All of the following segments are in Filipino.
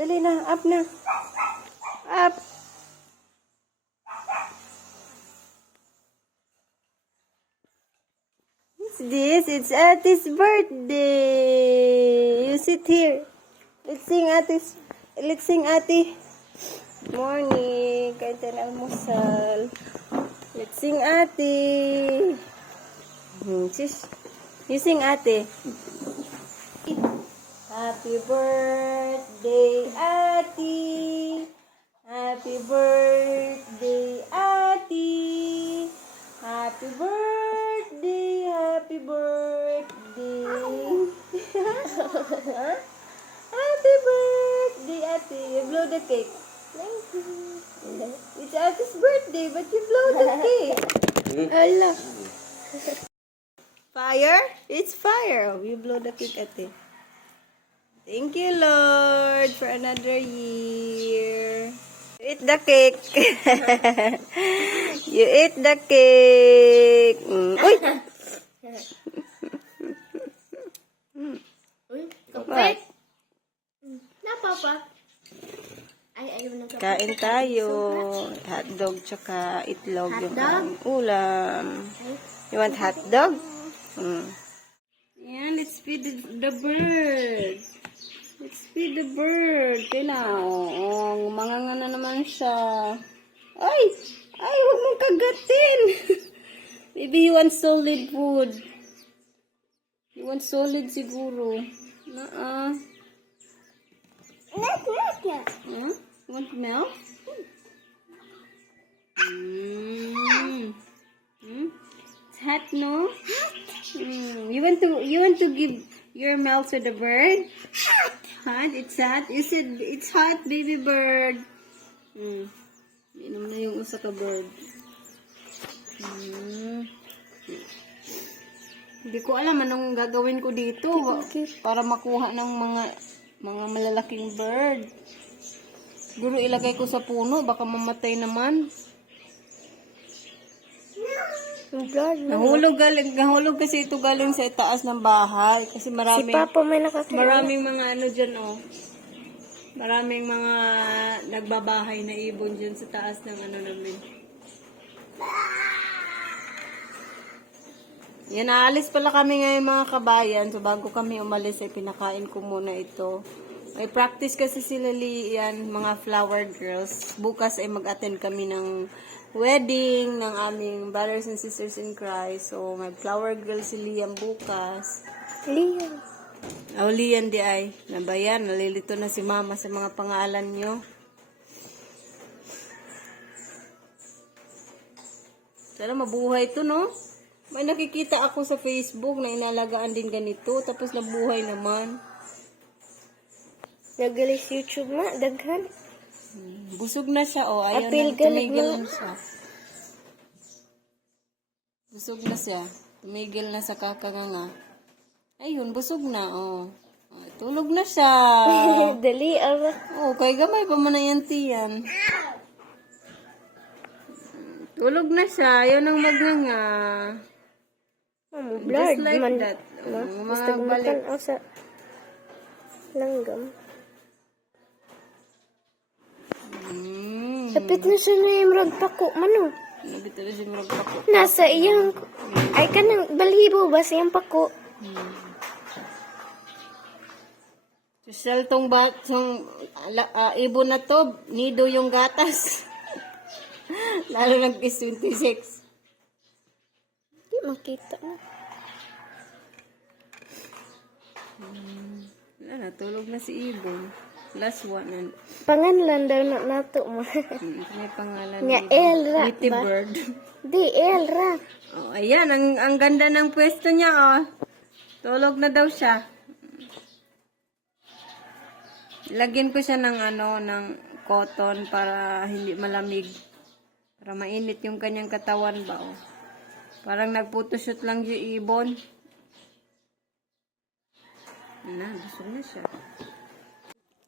Dali na, up na. Up. What's this? It's Ate's birthday. You sit here. Let's sing Ate. Morning. Kain tayo ng almusal. Let's sing Ate. Sis. You sing Ate. Happy birthday, Ate. Happy birthday, Ate. Happy birthday, happy birthday. Huh? Happy birthday, Ate. You blow the cake. Thank you. It's Ate's birthday, but you blow the cake. Allah. Fire? It's fire. You blow the cake, Ate. Thank you, Lord, for another year. You eat the cake. You eat the cake. Uy! Uy, kapit. Napapa. Ay, ayaw na kapit. Kain tayo. Hotdog tsaka itlog yung aming ulam. You want hotdog? Yan, let's feed the bird. Let's feed the bird. Kaya manganga na naman siya. Ay! Ay, huwag mong kagatin. Maybe he wants solid food. He wants solid siguro. Huh? You want milk? It's hot, no? You want to give your milk to the bird? Hot? It's hot? You said it's hot, baby bird. Inom na yung usa ka bird. Hindi ko alam anong gagawin ko dito para makuha ng mga malalaking bird. Siguro ilagay ko sa puno, baka mamatay naman. Nahulog kasi ito galing sa itaas ng bahay. Kasi maraming, Si Papa may nakakita. maraming mga ano dyan, oh. Maraming mga nagbabahay na ibon dyan sa taas ng ano namin. Yan, naalis pala kami ngayon mga kabayan. So, bago kami umalis, ay pinakain ko muna ito. May practice kasi sila yan, mga flower girls. Bukas ay mag-attend kami ng wedding ng aming brothers and sisters in Christ. So, may flower girl si Liam bukas. Liam. Oh, Liam di ay. Nabayan, nalilito na si Mama sa mga pangalan nyo. Sana mabuhay to, no? May nakikita ako sa Facebook na inalagaan din ganito. Tapos nabuhay naman. Nagalis YouTube na, daghan. Busog na siya, oh. Ayaw Apil na, galit tumigil na. na siya. Busog na siya. Tumigil na sa kakanganga. Ayun, busog na, oh. Tulog na siya. Dali, ara. Oh, kay gamay pa man na yan, tiyan. Tulog na siya. Ayaw nang magnganga. Blood. Just like that. Basta Mga balik. gumakan sa langgam. Kapit na siya na yung ragpako, mano. Nabito na siya magpako. Nasa iyang, ay kanang balibo ba sa iyang pako? Social tong ibon na to, nido yung gatas. Lalo nag-is 26. Di makita na. Natulog na si ibon. Last one. Panganlan daw na nato mo. May pangalan. Nga Elra Witty ba? bird. Di, Elra. Oh, ayan, ang ganda ng pwesto niya, oh. Tulog na daw siya. Lagyan ko siya ng ng cotton para hindi malamig. Para mainit yung kanyang katawan ba, oh. Parang nagphotoshoot lang yung ibon. Busog na siya.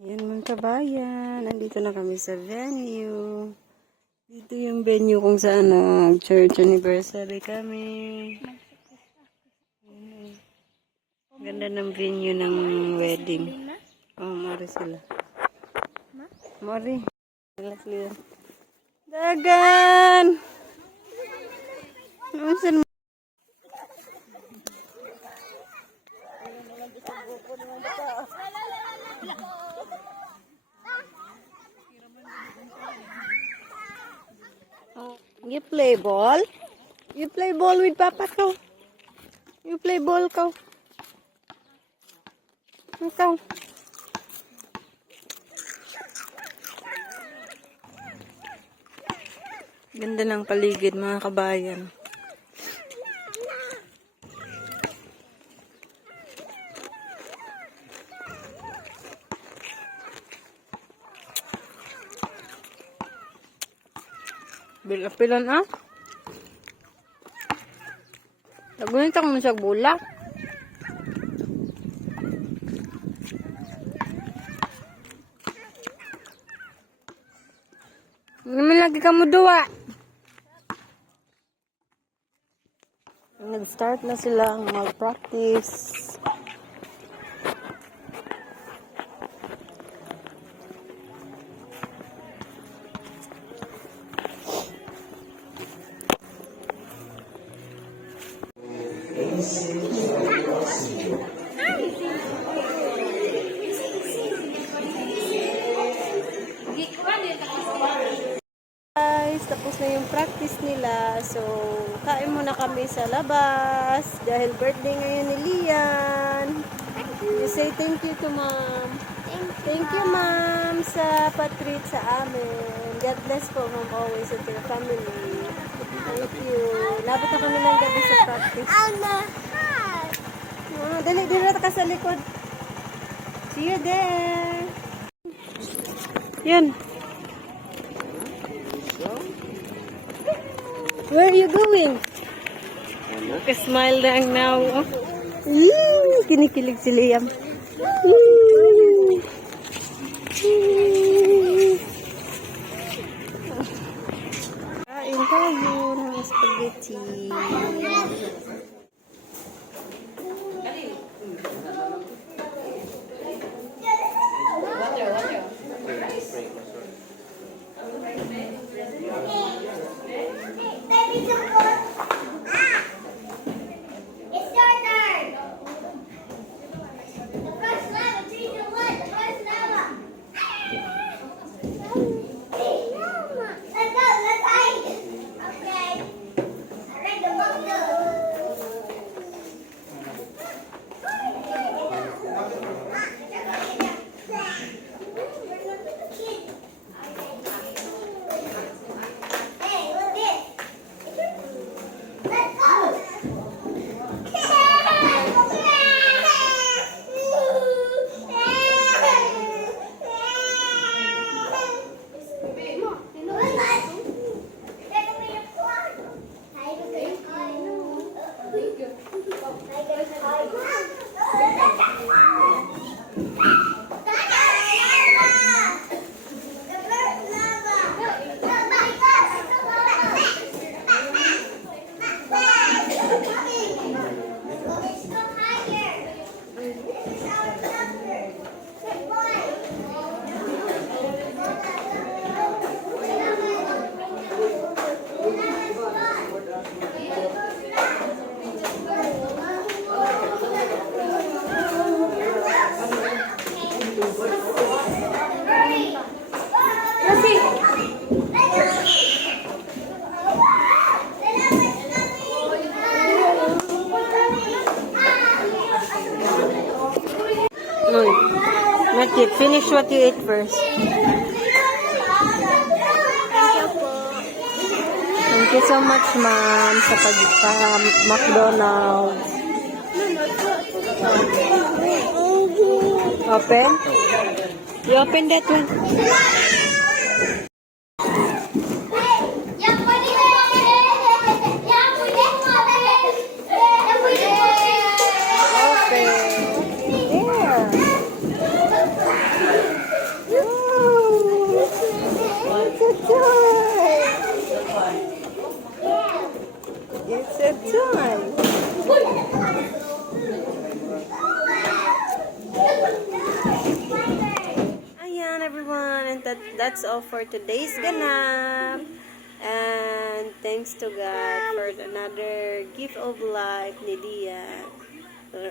Yan mga kabayan. Nandito na kami sa venue. Dito yung venue kung saan church anniversary kami. Ganda ng venue ng wedding. Oh, mara sila. Mari. Dagan! Saan mo? You play ball? You play ball with Papa ko? You play ball ko? Ikaw? Ganda ng paligid mga kabayan. Bilapilan ah. Nagunit ako sa bulak. Naman lagi ka mo duwa. Nag-start na sila mag-practice. Guys, tapos na yung practice nila. So, kain muna kami sa labas. Dahil birthday ngayon ni Lian. You say thank you to mom. Thank you, ma'am, sa patreat sa amin. God bless po, ma'am, always at your family. Thank you. Labot na kami ng gabi sa practice. Dali, dili ka sa likod. See you there. Yan. Where are you going? Ka-smile lang now. Oh. Kinikilig si Liam. Kain tayo ng spaghetti. Not yet. Finish what you ate first. Thank you so much, ma'am, sa pagka-McDonald's. Open? You open that one? It's a toy. Ayan, everyone. And that's all for today's ganap. And thanks to God for another gift of life ni Lian.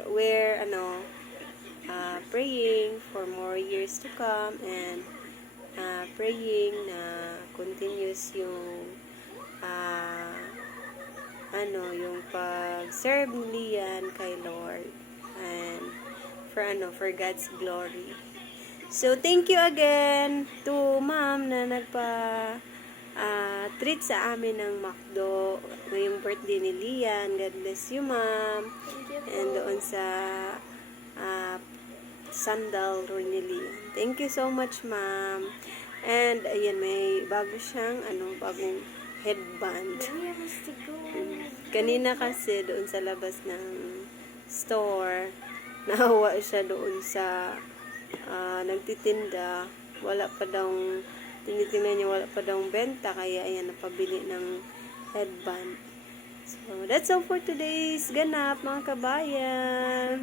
We're, praying for more years to come and praying na continuous yung yung pag-serve ni Lian kay Lord and for God's glory. So thank you again to Ma'am na treat sa amin ng McDo ngayong birthday ni Lian. God bless you, Ma'am. And doon sa sandal rin ni Lian. Thank you so much, Ma'am. And ayan, may bago siyang bagong headband. Kanina kasi doon sa labas ng store, nahawa siya doon sa nagtitinda. Wala pa daw, tinitingnan niya, wala pa daw benta. Kaya ayan, napabili ng headband. So, that's all for today's ganap, mga kabayan.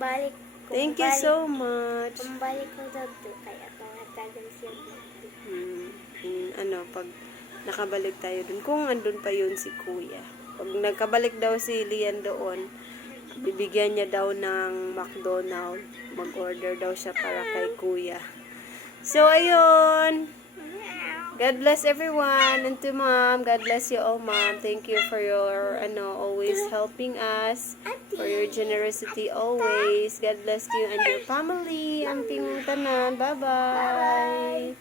Thank you so much. Kumbalik ko daw to, kaya pangatagan siya. Pag nakabalik tayo dun, kung andun pa yun si Kuya. Pag nagkabalik daw si Lian doon, bibigyan niya daw ng McDonald's. Mag-order daw siya para kay Kuya. So, ayun. God bless everyone. And to Mom, God bless you all, Mom. Thank you for your, always helping us. For your generosity always. God bless you and your family. Amping tanan. Bye-bye.